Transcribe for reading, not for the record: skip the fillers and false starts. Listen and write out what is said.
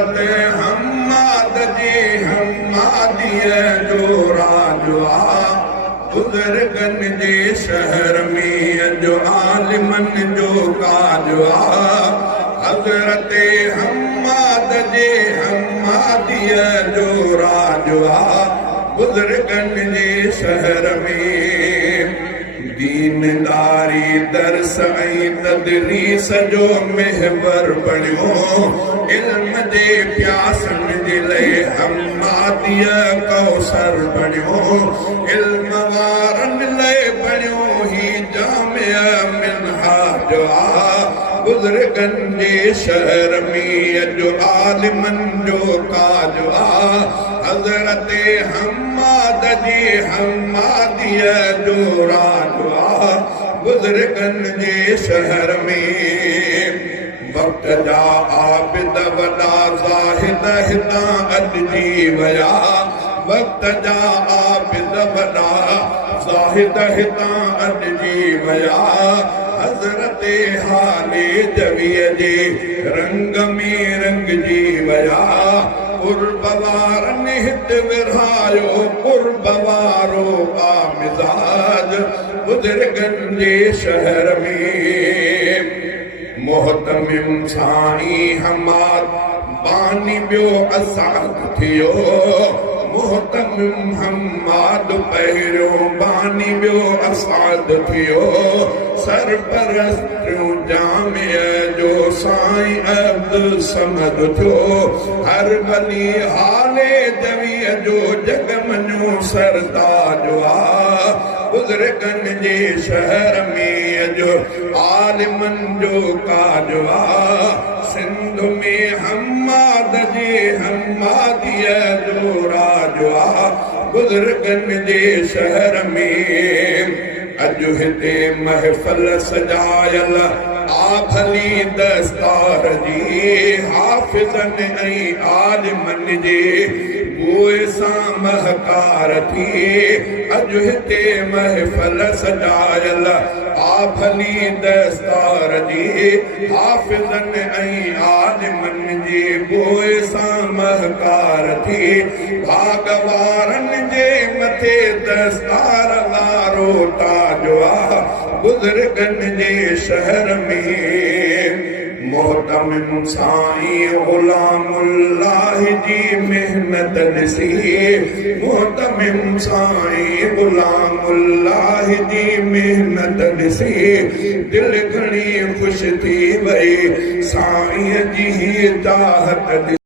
हज़रत हम्माद जी हम्मादीअ जो राजवा बुज़ुर्गन जे शहर में अॼु आलिमन जो काजवा हज़रत हम्माद जे हम्मादीअ जो राजवा बुज़ुर्गन जे शहर में दीनदारी दर्स ऐं तदरीस जो महबर बणियो इल्म जे प्यासन जे लाइ हम्मादीअ कौसर बणियो इल्म वारनि लाइ बणियो ही जामिया मिनहाज बुज़ुर्गन जे शहर में अॼु आलिमन जो काजवा हज़रत हम्माद जी हम्मादीअ जो राजवा बुज़ुर्गन जे शहर में वक्त जा आबिद वॾा ज़ाहिद हितां अटिजी विया वक्त जा आबिद वॾा ज़ाहिद हितां अटिजी विया हज़रत हाले जवीअ जे रंग में रंगजी विया कुर्ब वारनि हित विरहायो कुर्ब वारो आ मिज़ाज बुज़ुर्गन जे शहर में मोहतमिम साईं हम्माद बानी ॿियो असाद थियो मोहतमिम हम्माद पहिरियों बानी ॿियो असाद थियो सरपरस्तु जामिया जो साईं अब्दुल समद थियो हर वली हाले जवीअ जो जग मञो सरताज बुज़ुर्गन जे शहर में अॼु आलिमन जो काजवा सिंध में हम्माद जे हम्मादीअ जो राजवा बुज़ुर्गन जे शहर में अॼु हिते महफ़िल सजायल आभली दस्तार जी हाफ़िज़न ऐं आलिमन जे बोए सां महकार थी अॼु हिते महफ़िल सजायल आभली दस्तार जी हाफ़िज़न ऐं आलिमन जे बोए सां महकार थी भागवारनि जे मथे दस्तार वारो ताजवा बुज़ुर्गन जे शहर में मोहतमिम साईं ग़ुलामुल्लाह जी मेहनत ॾिसी मोहतमिम साईं ग़ुलामुल्लाह जी मेहनत ॾिसी दिलि घणी ख़ुशि थी वई साईं जी चाहत